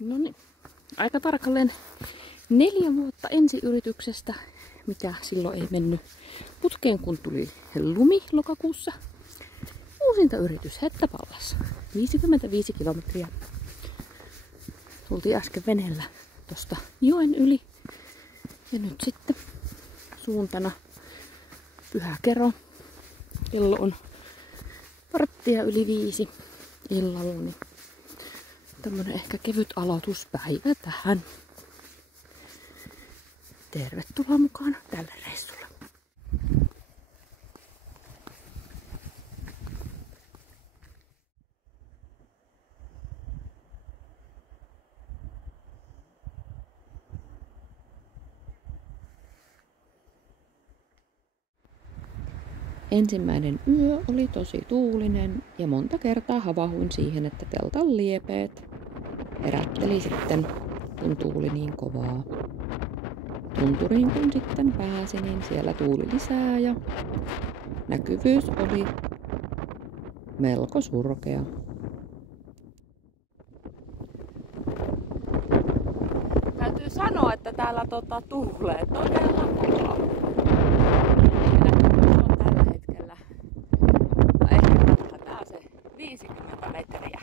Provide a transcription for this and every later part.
No niin, aika tarkalleen 4 vuotta ensiyrityksestä, mikä silloin ei mennyt putkeen, kun tuli lumi lokakuussa. Uusinta yritys Hettäpallas, 55 kilometriä. Tultiin äsken veneellä tosta joen yli ja nyt sitten suuntana Pyhäkero. Kello on 4:45 illalla, niin tämmönen ehkä kevyt aloituspäivä tähän. Tervetuloa mukaan tälle reissulle. Ensimmäinen yö oli tosi tuulinen ja monta kertaa havahuin siihen, että teltan liepeet herätteli sitten, kun tuuli niin kovaa. Tunturiin kun sitten pääsi, niin siellä tuuli lisää ja näkyvyys oli melko surkea. Täytyy sanoa, että täällä tuulee todella kovaa. Näkyvyys on tällä hetkellä, no ehkä tää on se 50 metriä.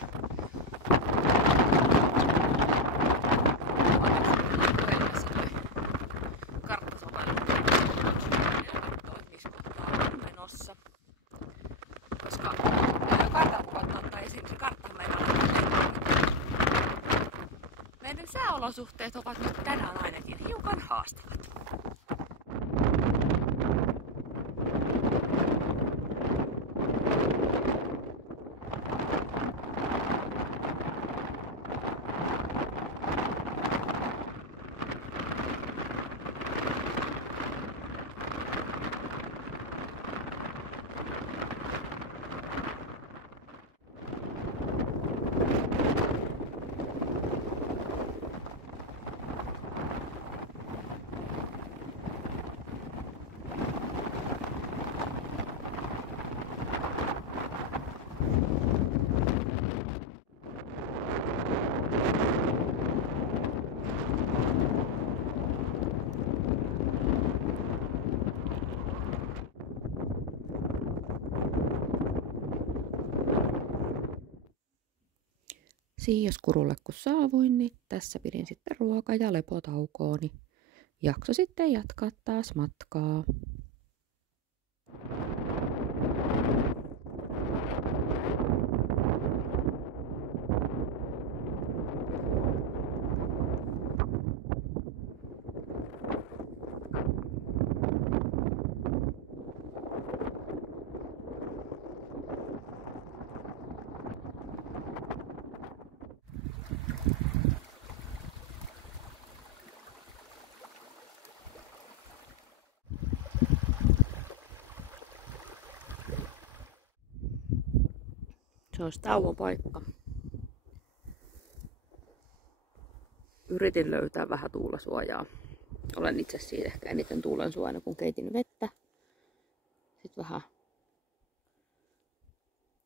Meidän sääolosuhteet ovat nyt tänään ainakin hiukan haastavat. Siiorskurulle kun saavuin, niin tässä pidin sitten ruoka- ja lepotaukooni. Jakso sitten jatkaa taas matkaa. Se olisi tauon paikka. Yritin löytää vähän tuulasuojaa. Olen itse siinä ehkä eniten tuulensuojana, kun keitin vettä. Sitten vähän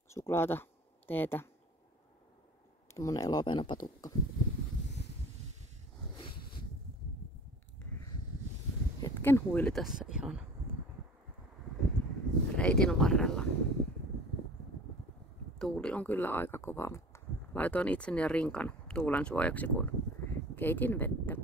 suklaata, teetä. Tommonen elovenapatukka. Hetken huili tässä ihan reitin varrella. Tuuli on kyllä aika kova, mutta laitoin itseni ja rinkan tuulen suojaksi, kun keitin vettä.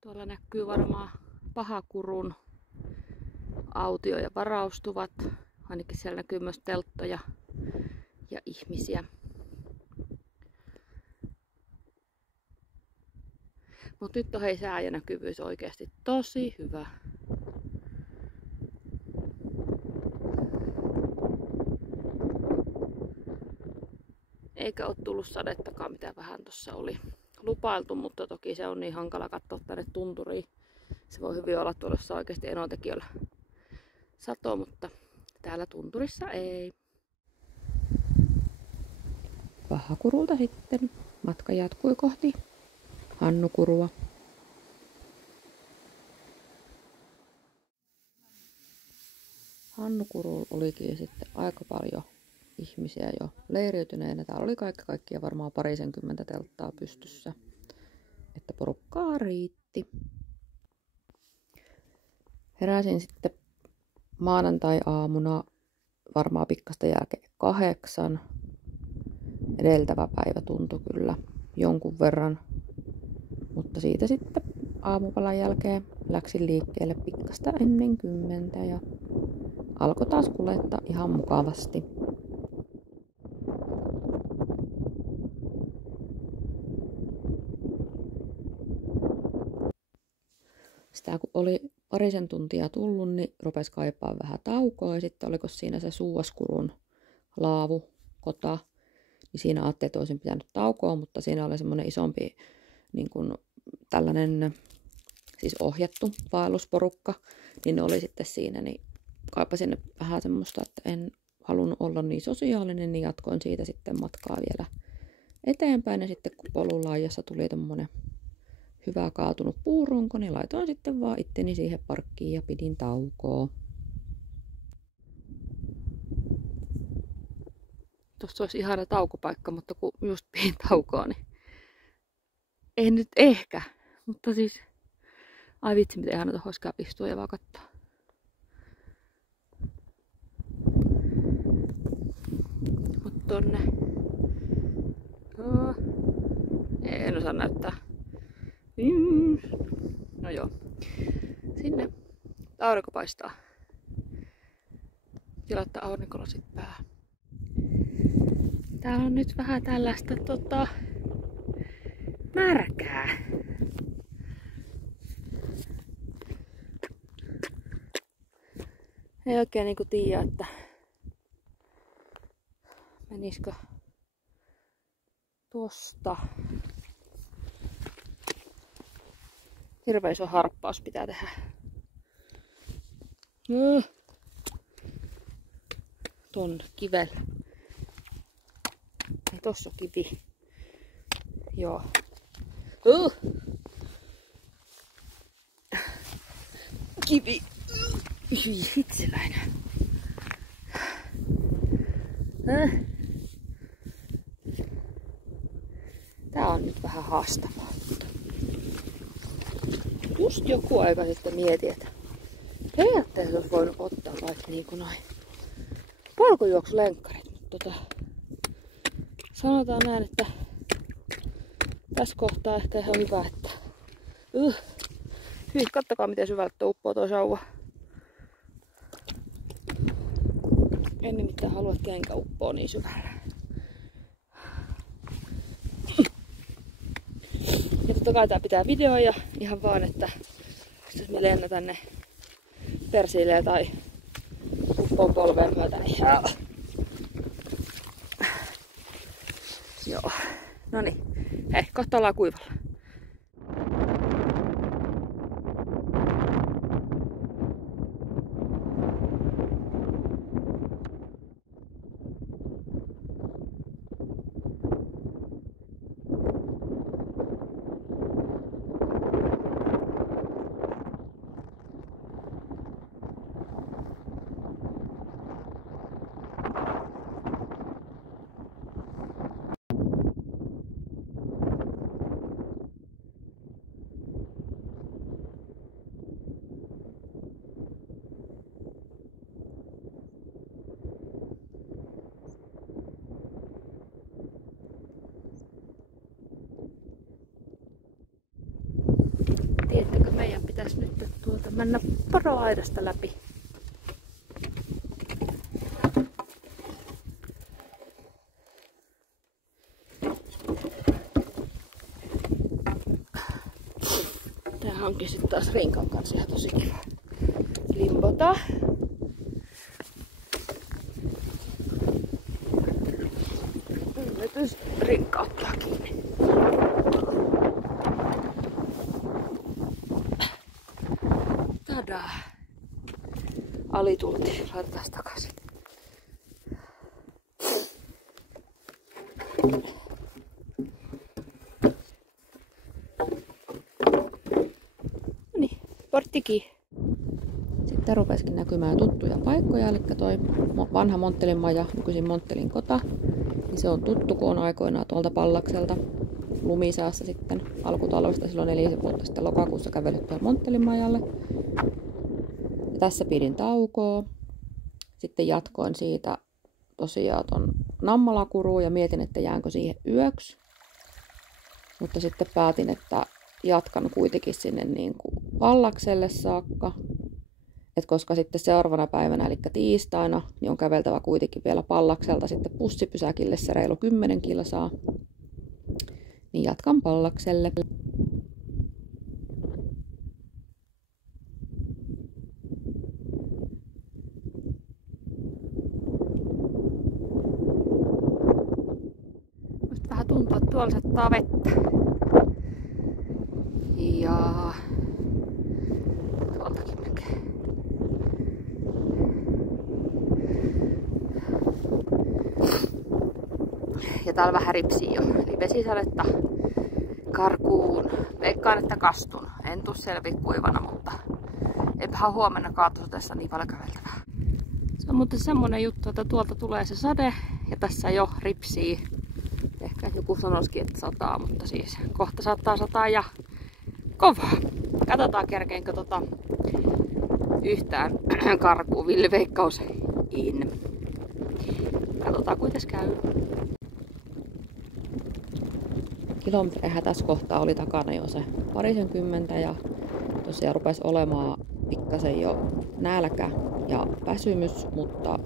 Tuolla näkyy varmaan Pahakurun autio ja varaustuvat. Ainakin siellä näkyy myös telttoja ja ihmisiä. Mutta nyt on sää ja näkyvyys oikeasti tosi hyvä. Eikä ole tullut sadettakaan, mitä vähän tuossa oli lupailtu, mutta toki se on niin hankala katsoa tänne tunturiin. Se voi hyvin olla tuolla oikeasti Enontekiöllä sato, mutta täällä tunturissa ei. Vahakurulta sitten matka jatkui kohti Hannukurua. Hannukurulla olikin sitten aika paljon ihmisiä jo leiriytyneenä. Täällä oli kaikkia varmaan 20 telttaa pystyssä, että porukkaa riitti. Heräsin sitten maanantai-aamuna varmaan pikkasta jälkeen 8. Edeltävä päivä tuntui kyllä jonkun verran, mutta siitä sitten aamupalan jälkeen läksin liikkeelle pikkasta ennen 10 ja alkoi taas kuljettaa ihan mukavasti. Sitä kun oli parisen tuntia tullut, niin rupesi kaipaa vähän taukoa. Ja sitten oliko siinä se Suuaskurun laavukota, niin siinä ajattelin, että olisin pitänyt taukoa, mutta siinä oli semmoinen isompi niin kuin tällainen siis ohjattu vaellusporukka, niin ne oli sitten siinä, niin kaipasin vähän semmoista, että en halunnut olla niin sosiaalinen, niin jatkoin siitä sitten matkaa vielä eteenpäin. Ja sitten kun polun laajassa tuli tommonen hyvä kaatunut puurunko, niin laitoin sitten vaan itteni siihen parkkiin ja pidin taukoa. Tuossa olisi ihana taukopaikka, mutta kun just pidin taukoa, niin ei nyt ehkä, mutta siis ai vitsi, miten ihana tuohon olisi istua ja vaan katsoa. Mut tonne. En osaa näyttää. No joo. Sinne aurinko paistaa. Tilatta aurinkolasit päähän. Täällä on nyt vähän tällaista märkää. Ei oikein niinku tiedä, että menisikö tuosta. Hirveän iso harppaus pitää tehdä. Tonne kivelle. Ei tossa on kivi. Joo. Kivi. Hitsiläinen. Tää on nyt vähän haastavaa. Just joku aika sitten mietin, että periaatteessa olisi voinut ottaa vaikka niinku noin polkujuoksulenkkarit, mutta sanotaan näin, että tässä kohtaa ehkä ihan hyvä, että hyi, kattokaa miten syvältä tuo uppoo tuo sauva. En nimittäin halua, että kenkä uppoo niin syvällä. Ja totta kai tää pitää video ja ihan vaan, että jos me lennätän ne persiileen tai uppoon polveen myötä, niin joo. Noniin. Hei, kohta ollaan kuivalla. Tiedättekö, meidän pitäisi nyt mennä poroaidasta läpi. Tää onkin sitten taas Rinkan kanssa ihan tosi kiva limpota. Jos rinkka ottaa kiinni. Tadaa! Ali tultiin. Laitetaan takaisin. Noniin, porttikin. Sitten rupesikin näkymään tuttuja paikkoja, eli toi vanha Monttelin maja, nykyisin Monttelin kota. Niin se on tuttu, kun on aikoinaan tuolta Pallakselta lumisaassa sitten alkutalvesta silloin 4 vuotta sitten lokakuussa kävellyt tuolle Monttelin majalle. Ja tässä pidin taukoa. Sitten jatkoin siitä tosiaan ton Nammalakuruun ja mietin, että jäänkö siihen yöksi. Mutta sitten päätin, että jatkan kuitenkin sinne niin kuin Pallakselle saakka. Et koska sitten seuraavana päivänä, eli tiistaina, niin on käveltävä kuitenkin vielä Pallakselta sitten bussipysäkille se reilu 10 kilsaa. Niin jatkan Pallakselle. Musta vähän tuntuu, että tuolla sattaa vettä. Ja tuoltakin näkee. Ja täällä vähän ripsii jo. Eli vesisadetta karkuun. Veikkaan, että kastun. En tuu selvi kuivana, mutta eipähän huomenna kaatosodessa niin paljon käveltävää. Se on muuten semmonen juttu, että tuolta tulee se sade ja tässä jo ripsii. Ehkä joku sanoisikin, että sataa, mutta siis kohta saattaa sataa ja kovaa. Katsotaan kerkeenkö yhtään karkuun. Villi veikkaus in. Katsotaan kuinka käy. Kilometrejä tässä kohtaa oli takana jo se 20 ja tosiaan rupesi olemaan pikkasen jo nälkä ja väsymys, mutta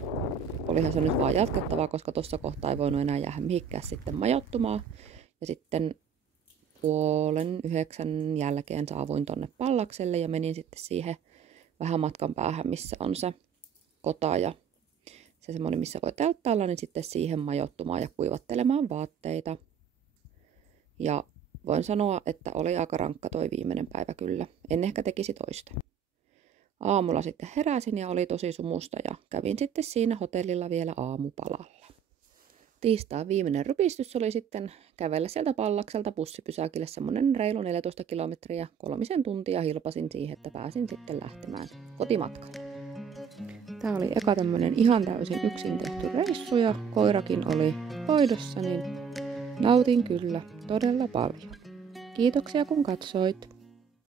olihan se nyt vaan jatkettava, koska tuossa kohtaa ei voinut enää jäädä mihinkään sitten majoittumaan. Ja sitten 8:30 jälkeen saavuin tonne Pallakselle ja menin sitten siihen vähän matkan päähän, missä on se kota ja se semmoinen, missä voi telttailla, niin sitten siihen majoittumaan ja kuivattelemaan vaatteita. Ja voin sanoa, että oli aika rankka toi viimeinen päivä kyllä. En ehkä tekisi toista. Aamulla sitten heräsin ja oli tosi sumusta ja kävin sitten siinä hotellilla vielä aamupalalla. Tiistain viimeinen rypistys oli sitten kävellä sieltä Pallakselta bussipysäkille semmonen reilu 14 kilometriä, 3 tuntia hilpasin siihen, että pääsin sitten lähtemään kotimatkalle. Tää oli eka tämmönen ihan täysin yksin tehty reissu ja koirakin oli hoidossa, niin nautin kyllä todella paljon. Kiitoksia kun katsoit.